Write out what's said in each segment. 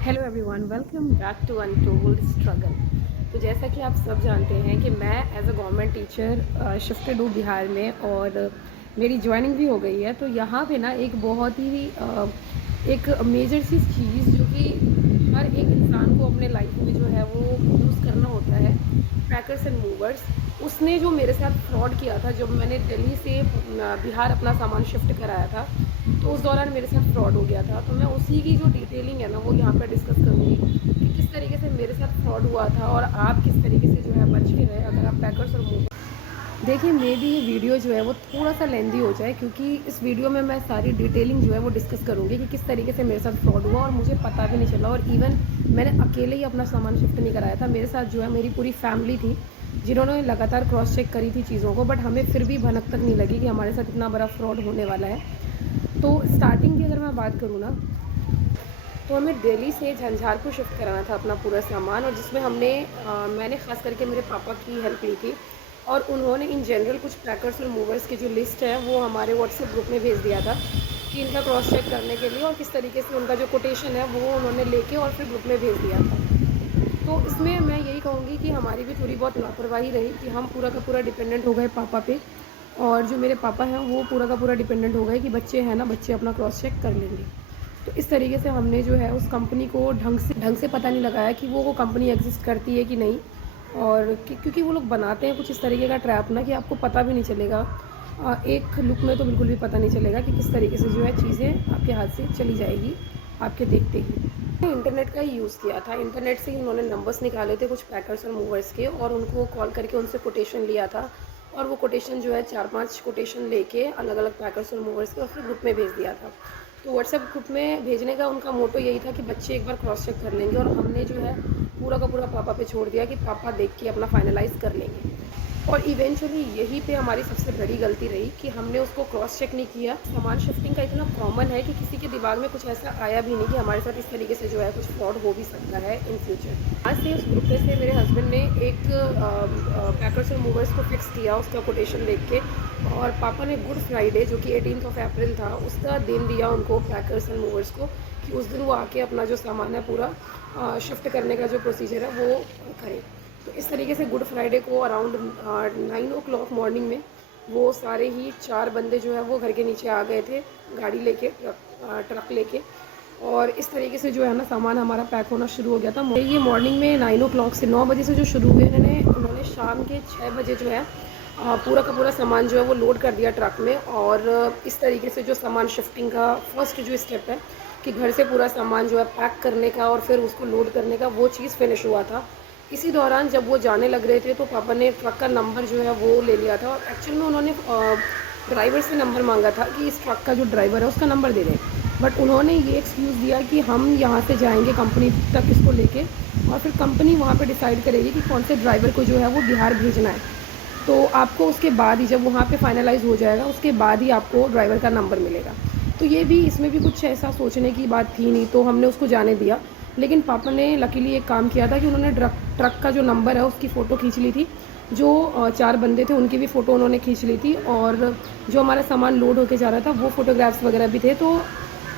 Hello everyone, welcome back to untold struggle. तो जैसा कि आप सब जानते हैं कि मैं as a government teacher shifted हूँ बिहार में और मेरी ज्वाइनिंग भी हो गई है। तो यहाँ पे ना एक बहुत ही एक मेजर सी चीज़ जो कि हर एक इंसान को अपने लाइफ में जो है वो यूज़ करना होता है, पैकर्स एंड मूवर्स। उसने जो मेरे साथ फ्रॉड किया था जब मैंने दिल्ली से बिहार अपना सामान शिफ्ट कराया था, तो उस दौरान मेरे साथ फ्रॉड हो गया था। तो मैं उसी की जो डिटेलिंग है ना वो यहाँ पर डिस्कस करूँगी कि किस तरीके से मेरे साथ फ्रॉड हुआ था और आप किस तरीके से जो है बच के रहे अगर आप पैकर्स और मूवर्स। देखिए, मे बी ये वीडियो जो है वो थोड़ा सा लेंदी हो जाए, क्योंकि इस वीडियो में मैं सारी डिटेलिंग जो है वो डिस्कस करूँगी कि किस तरीके से मेरे साथ फ्रॉड हुआ और मुझे पता भी नहीं चला। और इवन मैंने अकेले ही अपना सामान शिफ्ट नहीं कराया था, मेरे साथ जो है मेरी पूरी फैमिली थी जिन्होंने लगातार क्रॉस चेक करी थी चीज़ों को, बट हमें फिर भी भनक तक नहीं लगी कि हमारे साथ इतना बड़ा फ्रॉड होने वाला है। तो स्टार्टिंग की अगर मैं बात करूँ ना, तो हमें दिल्ली से झंझारपुर शिफ्ट कराना था अपना पूरा सामान, और जिसमें मैंने ख़ास करके मेरे पापा की हेल्प ली थी। और उन्होंने इन जनरल कुछ पैकर्स और मूवर्स की जो लिस्ट है वो हमारे व्हाट्सएप ग्रुप में भेज दिया था कि इनका क्रॉस चेक करने के लिए, और किस तरीके से उनका जो कोटेशन है वो उन्होंने लेके और फिर ग्रुप में भेज दिया था। तो इसमें मैं यही कहूँगी कि हमारी भी थोड़ी बहुत लापरवाही रही कि हम पूरा का पूरा डिपेंडेंट हो गए पापा पे, और जो मेरे पापा हैं वो पूरा का पूरा डिपेंडेंट हो गए कि बच्चे हैं ना, बच्चे अपना क्रॉस चेक कर लेंगे। तो इस तरीके से हमने जो है उस कंपनी को ढंग से पता नहीं लगाया कि वो कंपनी एग्जिस्ट करती है कि नहीं। और क्योंकि वो लोग बनाते हैं कुछ इस तरीके का ट्रैप ना कि आपको पता भी नहीं चलेगा, एक लुक में तो बिल्कुल भी पता नहीं चलेगा कि किस तरीके से जो है चीज़ें आपके हाथ से चली जाएगी आपके देखते ही। इंटरनेट का ही यूज़ किया था, इंटरनेट से ही उन्होंने नंबर्स निकाले थे कुछ पैकर्स और मूवर्स के, और उनको कॉल करके उनसे कोटेशन लिया था। और वो कोटेशन जो है 4-5 कोटेशन लेके अलग अलग पैकर्स और मूवर्स के और फिर ग्रुप में भेज दिया था। तो व्हाट्सएप ग्रुप में भेजने का उनका मोटो यही था कि बच्चे एक बार क्रॉस चेक कर लेंगे, और हमने जो है पूरा का पूरा पापा पे छोड़ दिया कि पापा देख के अपना फाइनलाइज़ कर लेंगे। और इवेंचुअली यहीं पे हमारी सबसे बड़ी गलती रही कि हमने उसको क्रॉस चेक नहीं किया। सामान शिफ्टिंग का इतना कॉमन है कि किसी के दिमाग में कुछ ऐसा आया भी नहीं कि हमारे साथ इस तरीके से जो है कुछ फ्रॉड हो भी सकता है इन फ्यूचर। आज से उस ग्रुप में से मेरे हस्बैंड ने एक पैकर्स और मूवर्स को फिक्स किया उसका कोटेशन देख के, और पापा ने गुड फ्राइडे जो कि 18 अप्रैल था उसका दिन दिया उनको पैकर्स एंड मूवर्स को कि उस दिन वो आके अपना जो सामान है पूरा शिफ्ट करने का जो प्रोसीजर है वो करें। तो इस तरीके से गुड फ्राइडे को अराउंड 9 o'clock मॉर्निंग में वो सारे ही 4 बंदे जो है वो घर के नीचे आ गए थे, गाड़ी लेके, ट्रक लेके। और इस तरीके से जो है ना सामान हमारा पैक होना शुरू हो गया था। ये मॉर्निंग में 9 o'clock से 9 बजे से जो शुरू हुए, उन्होंने शाम के 6 बजे जो है पूरा का पूरा सामान जो है वो लोड कर दिया ट्रक में। और इस तरीके से जो सामान शिफ्टिंग का फर्स्ट जो स्टेप है कि घर से पूरा सामान जो है पैक करने का और फिर उसको लोड करने का, वो चीज़ फिनिश हुआ था। इसी दौरान जब वो जाने लग रहे थे तो पापा ने ट्रक का नंबर जो है वो ले लिया था, और एक्चुअल में उन्होंने ड्राइवर से नंबर मांगा था कि इस ट्रक का जो ड्राइवर है उसका नंबर दे दें। बट उन्होंने ये एक्सक्यूज़ दिया कि हम यहाँ से जाएंगे कंपनी तक इसको लेके, और फिर कंपनी वहाँ पे डिसाइड करेगी कि कौन से ड्राइवर को जो है वो बिहार भेजना है। तो आपको उसके बाद ही, जब वहाँ पे फाइनलाइज़ हो जाएगा उसके बाद ही आपको ड्राइवर का नंबर मिलेगा। तो ये भी, इसमें भी कुछ ऐसा सोचने की बात थी नहीं, तो हमने उसको जाने दिया। लेकिन पापा ने लकीली एक काम किया था कि उन्होंने ट्रक का जो नंबर है उसकी फ़ोटो खींच ली थी। जो 4 बंदे थे उनकी भी फ़ोटो उन्होंने खींच ली थी, और जो हमारा सामान लोड होके जा रहा था वो फ़ोटोग्राफ्स वगैरह भी थे। तो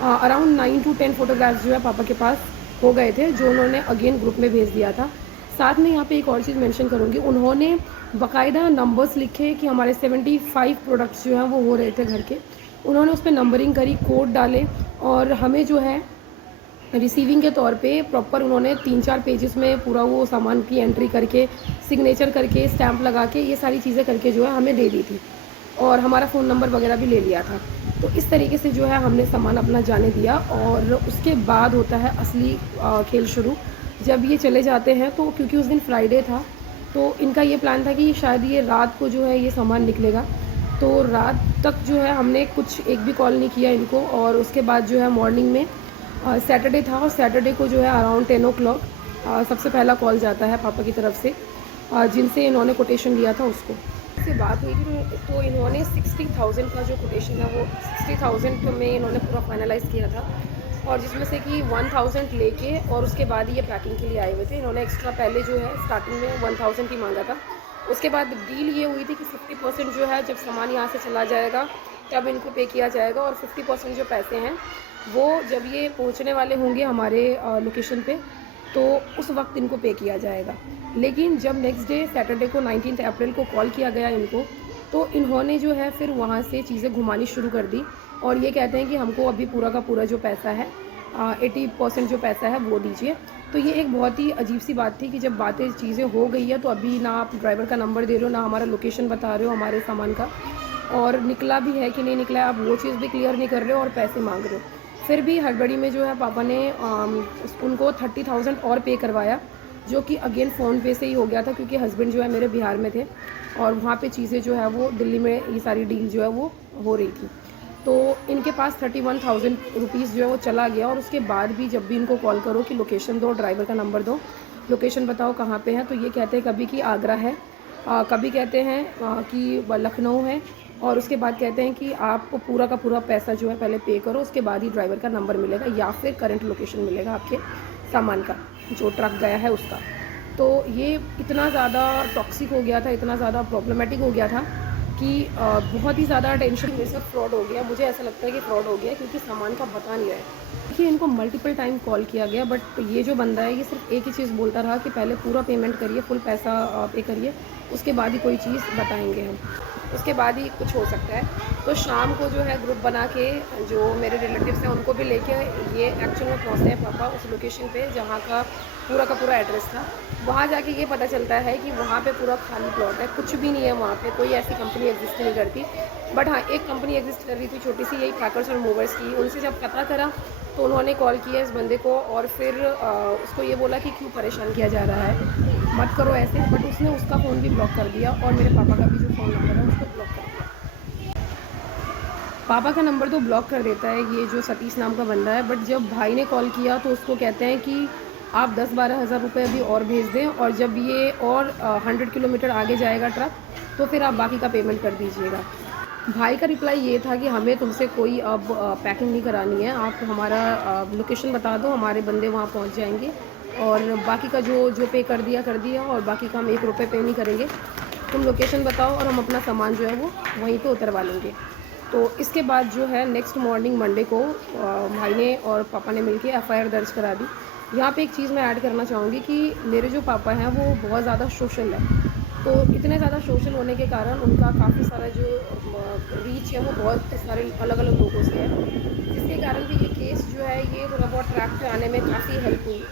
अराउंड 9 to 10 फ़ोटोग्राफ्स जो है पापा के पास हो गए थे, जो उन्होंने अगेन ग्रुप में भेज दिया था। साथ में यहाँ पे एक और चीज़ मेंशन करूँगी, उन्होंने बाकायदा नंबर्स लिखे कि हमारे 75 प्रोडक्ट्स जो हैं वो हो रहे थे घर के। उन्होंने उस पर नंबरिंग करी, कोड डाले, और हमें जो है रिसीविंग के तौर पे प्रॉपर उन्होंने 3-4 पेजेस में पूरा वो सामान की एंट्री करके, सिग्नेचर करके, स्टैंप लगा के, ये सारी चीज़ें करके जो है हमें दे दी थी, और हमारा फ़ोन नंबर वगैरह भी ले लिया था। तो इस तरीके से जो है हमने सामान अपना जाने दिया, और उसके बाद होता है असली खेल शुरू। जब ये चले जाते हैं तो क्योंकि उस दिन फ्राइडे था, तो इनका ये प्लान था कि शायद ये रात को जो है ये सामान निकलेगा। तो रात तक जो है हमने कुछ एक भी कॉल नहीं किया इनको, और उसके बाद जो है मॉर्निंग में सैटरडे था, और सैटरडे को जो है अराउंड 10 o'clock सबसे पहला कॉल जाता है पापा की तरफ से, जिनसे इन्होंने कोटेशन लिया था उसको से बात हुई थी। तो इन्होंने 60,000 का जो कोटेशन है वो 60,000 में इन्होंने पूरा फाइनलाइज़ किया था, और जिसमें से कि 1000 लेके और उसके बाद ही ये पैकिंग के लिए आए हुए थे। इन्होंने एक्स्ट्रा पहले जो है स्टार्टिंग में 1000 ही मांगा था। उसके बाद डील ये हुई थी कि 50% जो है जब सामान यहाँ से चला जाएगा तब इनको पे किया जाएगा, और 50% जो पैसे हैं वो जब ये पहुंचने वाले होंगे हमारे लोकेशन पे, तो उस वक्त इनको पे किया जाएगा। लेकिन जब नेक्स्ट डे सैटरडे को 19 अप्रैल को कॉल किया गया इनको, तो इन्होंने जो है फिर वहाँ से चीज़ें घुमानी शुरू कर दी और ये कहते हैं कि हमको अभी पूरा का पूरा जो पैसा है 80% जो पैसा है वो दीजिए। तो ये एक बहुत ही अजीब सी बात थी कि जब बातें चीज़ें हो गई है तो अभी ना आप ड्राइवर का नंबर दे रहे हो, ना हमारा लोकेशन बता रहे हो हमारे सामान का, और निकला भी है कि नहीं निकला है आप वो चीज़ भी क्लियर नहीं कर रहे हो और पैसे मांग रहे हो। फिर भी हड़बड़ी में जो है पापा ने उनको 30,000 और पे करवाया, जो कि अगेन फ़ोन पे से ही हो गया था क्योंकि हस्बैंड जो है मेरे बिहार में थे और वहाँ पे चीज़ें जो है वो दिल्ली में ये सारी डील जो है वो हो रही थी। तो इनके पास 31,000 रुपीज़ जो है वो चला गया और उसके बाद भी जब भी इनको कॉल करो कि लोकेशन दो, ड्राइवर का नंबर दो, लोकेशन बताओ कहाँ पे है, तो ये कहते हैं कभी कि आगरा है, कभी कहते हैं कि लखनऊ है, और उसके बाद कहते हैं कि आपको पूरा का पूरा पैसा जो है पहले पे करो, उसके बाद ही ड्राइवर का नंबर मिलेगा या फिर करंट लोकेशन मिलेगा आपके सामान का, जो ट्रक गया है उसका। तो ये इतना ज़्यादा टॉक्सिक हो गया था, इतना ज़्यादा प्रॉब्लमेटिक हो गया था कि बहुत ही ज़्यादा टेंशन मेरे साथ फ्रॉड हो गया। मुझे ऐसा लगता है कि फ्रॉड हो गया क्योंकि सामान का बता नहीं रहा है। देखिए इनको मल्टीपल टाइम कॉल किया गया, बट ये जो बंदा है ये सिर्फ एक ही चीज़ बोलता रहा कि पहले पूरा पेमेंट करिए, फुल पैसा पे करिए, उसके बाद ही कोई चीज़ बताएंगे हम, उसके बाद ही कुछ हो सकता है। तो शाम को जो है ग्रुप बना के जो मेरे रिलेटिव्स हैं उनको भी लेके ये एक्चुअल में पहुँचते हैं पापा उस लोकेशन पे जहाँ का पूरा एड्रेस था। वहाँ जाके ये पता चलता है कि वहाँ पे पूरा खाली प्लॉट है, कुछ भी नहीं है वहाँ पे, कोई ऐसी कंपनी एग्जिस्ट नहीं करती। बट हाँ, एक कंपनी एग्जिस्ट कर रही थी छोटी सी, यही पैकर्स और मूवर्स की। उनसे जब पता करा तो उन्होंने कॉल किया इस बंदे को और फिर उसको ये बोला कि क्यों परेशान किया जा रहा है, मत करो ऐसे। बट उसने उसका फ़ोन भी ब्लॉक कर दिया और मेरे पापा का भी जो फ़ोन नंबर है उसको ब्लॉक कर दिया। पापा का नंबर तो ब्लॉक कर देता है ये जो सतीश नाम का बंदा है, बट जब भाई ने कॉल किया तो उसको कहते हैं कि आप 10-12 हज़ार रुपये अभी और भेज दें और जब ये और 100 किलोमीटर आगे जाएगा ट्रक तो फिर आप बाकी का पेमेंट कर दीजिएगा। भाई का रिप्लाई ये था कि हमें तुमसे कोई अब पैकिंग नहीं करानी है, आप हमारा लोकेशन बता दो, हमारे बंदे वहाँ पहुँच जाएंगे और बाकी का जो पे कर दिया और बाकी का हम 1 रुपये पे नहीं करेंगे, तुम लोकेशन बताओ और हम अपना सामान जो है वो वहीं पे उतरवा लेंगे। तो इसके बाद जो है नेक्स्ट मॉर्निंग मंडे को भाई ने और पापा ने मिलके एफआईआर दर्ज करा दी। यहाँ पे एक चीज़ मैं ऐड करना चाहूँगी कि मेरे जो पापा हैं वो बहुत ज़्यादा सोशल है, तो इतने ज़्यादा सोशल होने के कारण उनका काफ़ी सारा जो रीच है वो बहुत सारे अलग अलग लोगों से है, जिसके कारण भी ये केस जो है ये थोड़ा बहुत ट्रैक पे आने में काफ़ी हेल्प हुई।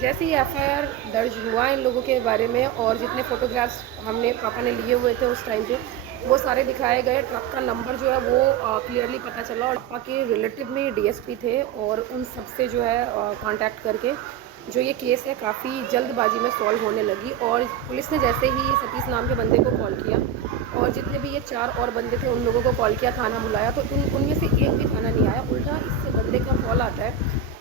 जैसे ही एफआईआर दर्ज हुआ इन लोगों के बारे में और जितने फ़ोटोग्राफ्स हमने पापा ने लिए हुए थे उस टाइम पे वो सारे दिखाए गए, ट्रक का नंबर जो है वो क्लियरली पता चला और पापा के रिलेटिव में डीएसपी थे और उन सब से जो है कांटेक्ट करके जो ये केस है काफ़ी जल्दबाजी में सॉल्व होने लगी। और पुलिस ने जैसे ही सतीश नाम के बंदे को कॉल किया और जितने भी ये 4 और बंदे थे उन लोगों को कॉल किया, थाना बुलाया, तो उनमें से एक भी थाना नहीं आया। उल्टा इस बंदे का कॉल आता है,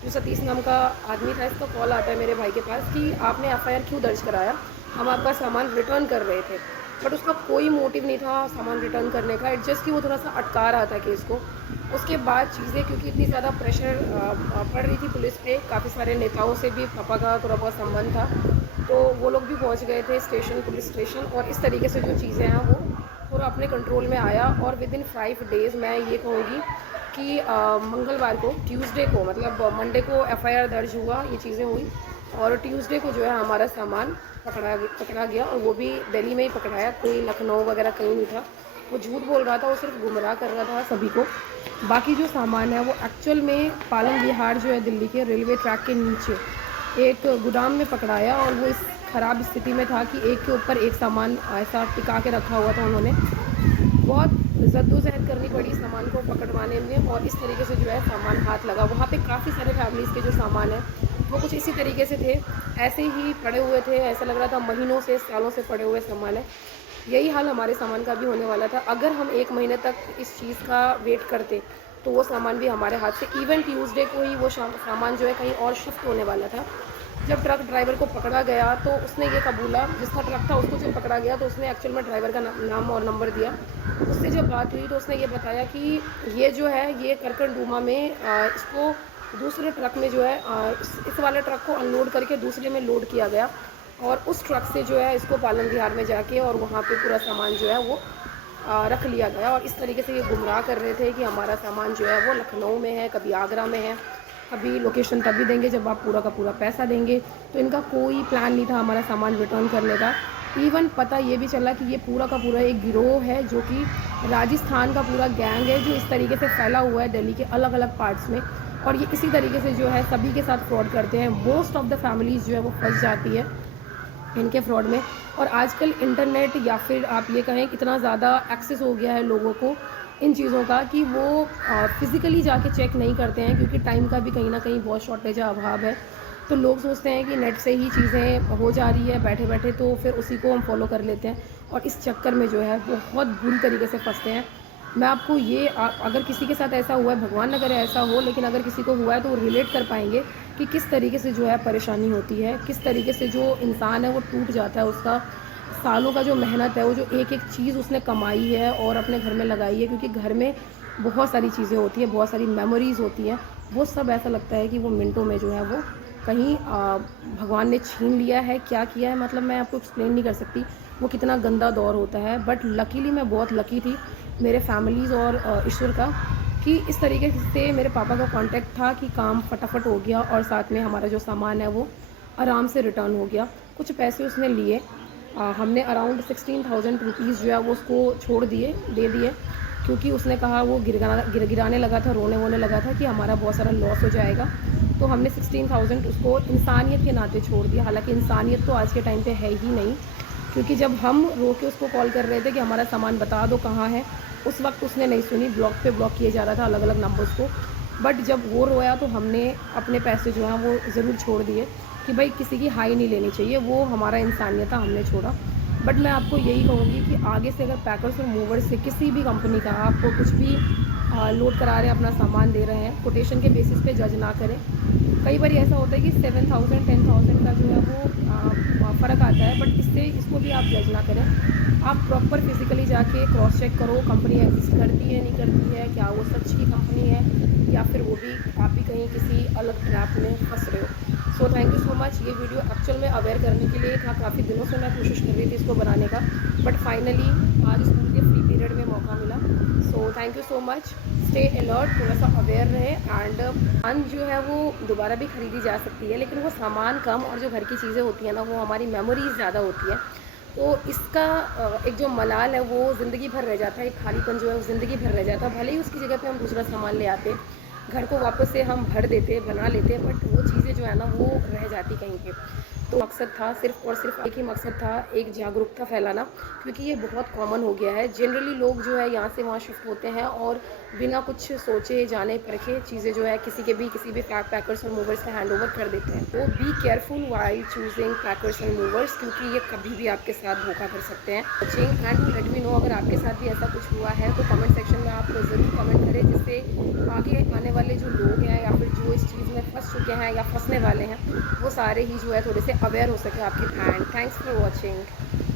जो सतीश नाम का आदमी था, इसका कॉल आता है मेरे भाई के पास कि आपने एफआईआर क्यों दर्ज कराया, हम आपका सामान रिटर्न कर रहे थे। बट उसका कोई मोटिव नहीं था सामान रिटर्न करने का, एट जस्ट कि वो थोड़ा सा अटका रहा था केस को। उसके बाद चीज़ें क्योंकि इतनी ज़्यादा प्रेशर पड़ रही थी पुलिस पे, काफ़ी सारे नेताओं से भी पापा का थोड़ा बहुत संबंध था, तो वो लोग भी पहुंच गए थे स्टेशन, पुलिस स्टेशन, और इस तरीके से जो चीज़ें हैं वो पूरा अपने कंट्रोल में आया। और विद इन 5 डेज़ मैं ये कहूँगी कि मंगलवार को, ट्यूसडे को, मतलब मंडे को एफआईआर दर्ज हुआ, ये चीज़ें हुई और ट्यूसडे को जो है हमारा सामान पकड़ा गया और वो भी दिल्ली में ही पकड़ाया, कोई लखनऊ वगैरह कहीं नहीं था। वो झूठ बोल रहा था, वो सिर्फ गुमराह कर रहा था सभी को। बाकी जो सामान है वो एक्चुअल में पालम विहार जो है दिल्ली के रेलवे ट्रैक के नीचे एक गोदाम में पकड़ाया और वो इस ख़राब स्थिति में था कि एक के ऊपर एक सामान ऐसा टिका के रखा हुआ था। उन्होंने बहुत जद्दोजहद करनी पड़ी सामान को पकड़वाने में और इस तरीके से जो है सामान हाथ लगा। वहाँ पे काफ़ी सारे फैमिलीज़ के जो सामान है वो कुछ इसी तरीके से थे, ऐसे ही पड़े हुए थे, ऐसा लग रहा था महीनों से, सालों से पड़े हुए सामान है। यही हाल हमारे सामान का भी होने वाला था। अगर हम 1 महीने तक इस चीज़ का वेट करते तो वो सामान भी हमारे हाथ से, इवन ट्यूसडे को ही वो सामान जो है कहीं और शिफ्ट होने वाला था। जब ट्रक ड्राइवर को पकड़ा गया तो उसने ये कबूला, जिसका ट्रक था उसको जब पकड़ा गया तो उसने एक्चुअल में ड्राइवर का नाम और नंबर दिया। उससे जब बात हुई तो उसने ये बताया कि ये जो है ये करकनडूमा में इसको दूसरे ट्रक में जो है इस वाले ट्रक को अनलोड करके दूसरे में लोड किया गया और उस ट्रक से जो है इसको पालम विहार में जाके और वहाँ पे पूरा सामान जो है वो रख लिया गया और इस तरीके से ये गुमराह कर रहे थे कि हमारा सामान जो है वो लखनऊ में है, कभी आगरा में है, कभी लोकेशन तभी देंगे जब आप पूरा का पूरा पैसा देंगे। तो इनका कोई प्लान नहीं था हमारा सामान रिटर्न करने का। इवन पता ये भी चला कि ये पूरा का पूरा एक गिरोह है जो कि राजस्थान का पूरा गैंग है जो इस तरीके से फैला हुआ है दिल्ली के अलग अलग पार्ट्स में, और ये इसी तरीके से जो है सभी के साथ फ्रॉड करते हैं। मोस्ट ऑफ द फैमिलीज़ जो है वो फंस जाती है इनके फ्रॉड में। और आजकल इंटरनेट या फिर आप ये कहें इतना ज़्यादा एक्सेस हो गया है लोगों को इन चीज़ों का कि वो फ़िज़िकली जाके चेक नहीं करते हैं, क्योंकि टाइम का भी कहीं ना कहीं बहुत शॉर्टेज है, अभाव है। तो लोग सोचते हैं कि नेट से ही चीज़ें हो जा रही है बैठे बैठे, तो फिर उसी को हम फॉलो कर लेते हैं और इस चक्कर में जो है बहुत बुरी तरीके से फंसते हैं। मैं आपको ये अगर किसी के साथ ऐसा हुआ है, भगवान ना करे ऐसा हो, लेकिन अगर किसी को हुआ है तो वो रिलेट कर पाएंगे कि किस तरीके से जो है परेशानी होती है, किस तरीके से जो इंसान है वो टूट जाता है। उसका सालों का जो मेहनत है, वो जो एक एक चीज़ उसने कमाई है और अपने घर में लगाई है, क्योंकि घर में बहुत सारी चीज़ें होती हैं, बहुत सारी मेमोरीज़ होती हैं, वो सब ऐसा लगता है कि वो मिनटों में जो है वो कहीं भगवान ने छीन लिया है। क्या किया है मतलब मैं आपको एक्सप्लेन नहीं कर सकती वो कितना गंदा दौर होता है। बट लकीली मैं बहुत लकी थी मेरे फैमिलीज़ और ईश्वर का कि इस तरीके से मेरे पापा का कांटेक्ट था कि काम फटाफट हो गया और साथ में हमारा जो सामान है वो आराम से रिटर्न हो गया। कुछ पैसे उसने लिए, हमने अराउंड 16,000 रुपीज़ जो है वो उसको छोड़ दिए, दे दिए, क्योंकि उसने कहा वो गिराने लगा था, रोने वोने लगा था कि हमारा बहुत सारा लॉस हो जाएगा। तो हमने 16,000 उसको इंसानियत के नाते छोड़ दिया। हालांकि इंसानियत तो आज के टाइम पे है ही नहीं, क्योंकि जब हम रो के उसको कॉल कर रहे थे कि हमारा सामान बता दो कहाँ है, उस वक्त उसने नहीं सुनी, ब्लॉक पे ब्लॉक किए जा रहा था अलग अलग नंबर्स को। बट जब वो रोया तो हमने अपने पैसे जो हैं वो ज़रूर छोड़ दिए कि भाई किसी की हाई नहीं लेनी चाहिए, वो हमारा इंसानियत था, हमने छोड़ा। बट मैं आपको यही कहूँगी कि आगे से अगर पैकर्स और मूवर्स से किसी भी कंपनी का आपको कुछ भी लोड करा रहे हैं, अपना सामान दे रहे हैं, कोटेशन के बेसिस पे जज ना करें। कई बार ऐसा होता है कि 7,000 10,000 का जो है वो फ़र्क आता है, बट इसको भी आप जज ना करें। आप प्रॉपर फिज़िकली जाके क्रॉस चेक करो कंपनी एग्जिस्ट करती है नहीं करती है, क्या वो सच की कंपनी है या फिर वो भी आप भी कहीं किसी अलग ट्रैप में फंस रहे हो। So thank you so much. ये वीडियो एक्चुअल में अवेयर करने के लिए था, काफ़ी दिनों से मैं कोशिश कर रही थी इसको बनाने का, बट फाइनली आज स्कूल के फ्री पीरियड में मौका मिला। So thank you so much. Stay alert, थोड़ा सा अवेयर रहे। एंड सामान जो है वो दोबारा भी खरीदी जा सकती है, लेकिन वो सामान कम और जो घर की चीज़ें होती हैं ना वो हमारी मेमोरीज ज़्यादा होती है। तो इसका एक जो मलाल है वो ज़िंदगी भर रह जाता है, एक खालीपन जो है वो ज़िंदगी भर रह जाता है। भले ही उसकी जगह पे हम दूसरा सामान ले आते, घर को वापस से हम भर देते, बना लेते, बट वो चीज़ें जो है ना वो रह जाती कहीं पे। तो मकसद था सिर्फ और सिर्फ एक ही मकसद था, एक जागरूकता फैलाना, क्योंकि ये बहुत कॉमन हो गया है। जनरली लोग जो है यहाँ से वहाँ शिफ्ट होते हैं और बिना कुछ सोचे जाने परखे चीज़ें जो है किसी भी पैकर्स और मूवर्स का हैंड ओवर कर देते हैं। तो be careful while choosing packers and movers, क्योंकि ये कभी भी आपके साथ धोखा कर सकते हैं। Watching and let me know अगर आपके साथ भी ऐसा कुछ हुआ है तो कमेंट सेक्शन में आप ज़रूर कमेंट करें, जिससे आगे आने वाले जो लोग हैं या फिर जो इस चीज़ में फंस चुके हैं या फंसने वाले हैं वो सारे ही जो है थोड़े से अवेयर हो सके आपके। And thanks for watching.